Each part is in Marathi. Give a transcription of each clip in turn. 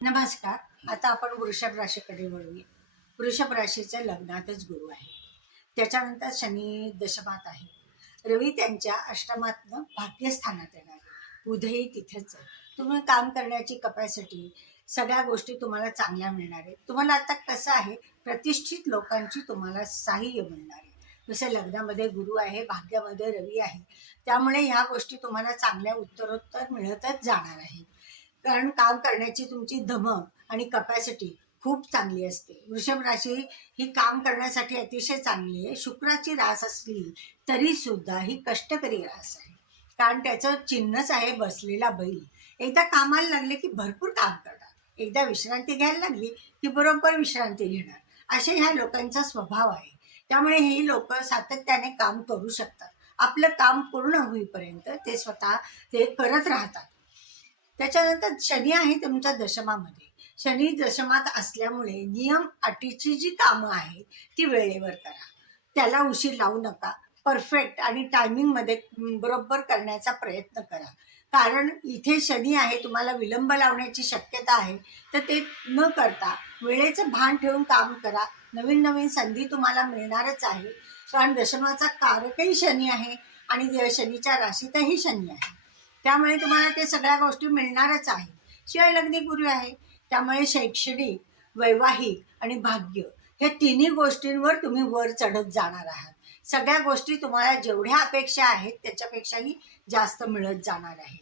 नमस्कार. आता आपण वृषभ राशीकडे वळूया. वृषभ राशीच्या लग्नातच गुरु आहे. त्याच्यानंतर शनी दशमात आहे. रवी त्यांच्या अष्टमातनं भाग्यस्थानात येणार आहे. बुधही तिथेच आहे. तुम्ही काम करण्याची कपॅसिटी, सगळ्या गोष्टी तुम्हाला चांगल्या मिळणार आहेत. तुम्हाला आता कसं आहे, प्रतिष्ठित लोकांची तुम्हाला साहाय्य मिळणार आहे. जसं लग्नामध्ये गुरु आहे, भाग्यामध्ये रवी आहे. त्यामुळे ह्या गोष्टी तुम्हाला चांगल्या उत्तरोत्तर मिळतच जाणार आहेत. कारण काम करण्याची तुमची धमक आणि कपॅसिटी खूप चांगली असते. वृषभ राशी ही काम करण्यासाठी अतिशय चांगली आहे. शुक्राची रास असली तरी सुद्धा ही कष्टकरी रास आहे. कारण त्याचं चिन्हच आहे बसलेला बैल. एकदा कामाला लागले की भरपूर काम करणार, एकदा विश्रांती घ्यायला लागली की बरोबर विश्रांती घेणार, असे ह्या लोकांचा स्वभाव आहे. त्यामुळे ही लोक सातत्याने काम करू शकतात. आपलं काम पूर्ण होईपर्यंत ते स्वतः ते करत राहतात. त्याच्यानंतर शनी आहे तुमच्या दशमामध्ये. शनी दशमात असल्यामुळे नियम अटीची जी कामं आहेत ती वेळेवर करा. त्याला उशीर लावू नका. परफेक्ट आणि टायमिंगमध्ये बरोबर करण्याचा प्रयत्न करा. कारण इथे शनी आहे, तुम्हाला विलंब लावण्याची शक्यता आहे. तर ते न करता वेळेचं भान ठेवून काम करा. नवीन नवीन संधी तुम्हाला मिळणारच आहे. कारण दशमाचा कारकही शनी आहे आणि शनीच्या राशीतही शनी आहे. त्यामुळे तुम्हाला ते सगळ्या गोष्टी मिळणारच आहे. शिवाय लग्नी गुरु आहे, त्यामुळे शैक्षणिक, वैवाहिक आणि भाग्य हे तिन्ही गोष्टींवर तुम्ही वर चढत जाणार आहात. सगळ्या गोष्टी तुम्हाला जेवढ्या अपेक्षा आहेत त्याच्यापेक्षाही जास्त मिळत जाणार आहे.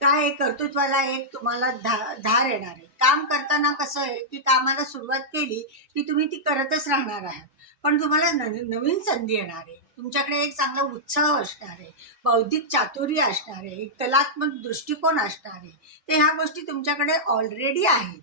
काय कर्तृत्वाला एक तुम्हाला धार येणार आहे. काम करताना कसं आहे की कामाला सुरुवात केली की तुम्ही ती करतच राहणार आहात. पण तुम्हाला नवीन संधी येणार आहे. तुमच्याकडे एक चांगला उत्साह असणार आहे, बौद्धिक चातुर्य असणार आहे, एक कलात्मक दृष्टिकोन असणार आहे. ते ह्या गोष्टी तुमच्याकडे ऑलरेडी आहेत.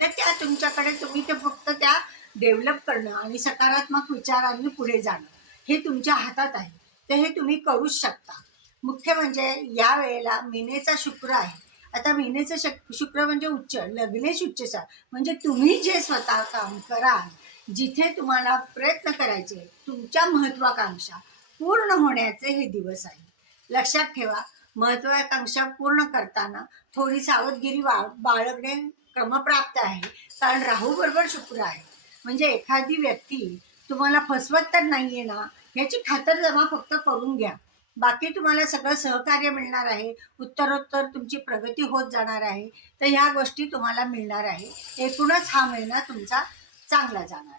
तर त्या तुमच्याकडे तुम्ही ते फक्त त्या डेव्हलप करणं आणि सकारात्मक विचारांनी पुढे जाणं हे तुमच्या हातात आहे. तर हे तुम्ही करूच शकता. मुख्य म्हणजे या वेळेला मीनेचा शुक्र आहे. आता मीनेचं शुक्र म्हणजे उच्च, लग्नेश उच्चचा म्हणजे तुम्ही जे स्वतः काम कराल, जिथे तुम्हाला प्रयत्न करायचे, तुमच्या महत्वाकांक्षा पूर्ण होण्याचे हे दिवस आहे. लक्षात ठेवा, महत्वाकांक्षा पूर्ण करताना थोडी सावधगिरी बाळगणे क्रमप्राप्त आहे. कारण राहू बरोबर शुक्र आहे. म्हणजे एखादी व्यक्ती तुम्हाला फसवत तर नाहीये ना, याची खातरजमा फक्त करून घ्या. बाकी तुम्हाला सगळं सहकार्य मिळणार आहे. उत्तरोत्तर तुमची प्रगती होत जाणार आहे. तर ह्या गोष्टी तुम्हाला मिळणार आहे. एकूणच हा महिना तुमचा चांगला जाणार.